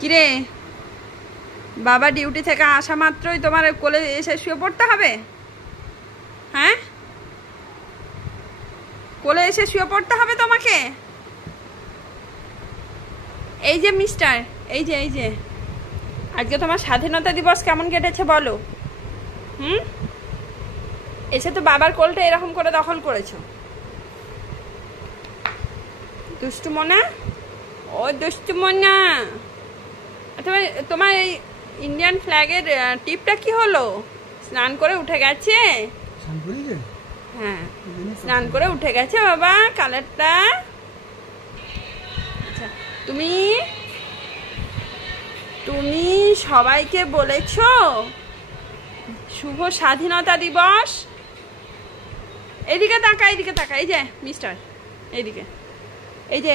কিরে, বাবা ডিউটি থেকে আসা মাত্রই তোমার কোলে এসে শুয়ে পড়তে হবে? হ্যাঁ, কোলে এসে শুয়ে পড়তে হবে তোমাকে? এই যে মিস্টার, এই যে আজকে তোমার স্বাধীনতা দিবস কেমন কেটেছে বলো? এসে তো বাবার কোলটা এরকম করে দখল করেছো। দুষ্টু মনা, ও দুষ্টু মনা, তোমার এই ইন্ডিয়ান ফ্ল্যাগের টিপটা কি হলো? স্নান করে উঠে গেছে? হ্যাঁ, স্নান করে উঠে গেছে বাবা কালারটা। আচ্ছা, তুমি সবাইকে বলেছো শুভ স্বাধীনতা দিবস? এইদিকে তাকা, এই যে মিস্টার, এইদিকে, এই যে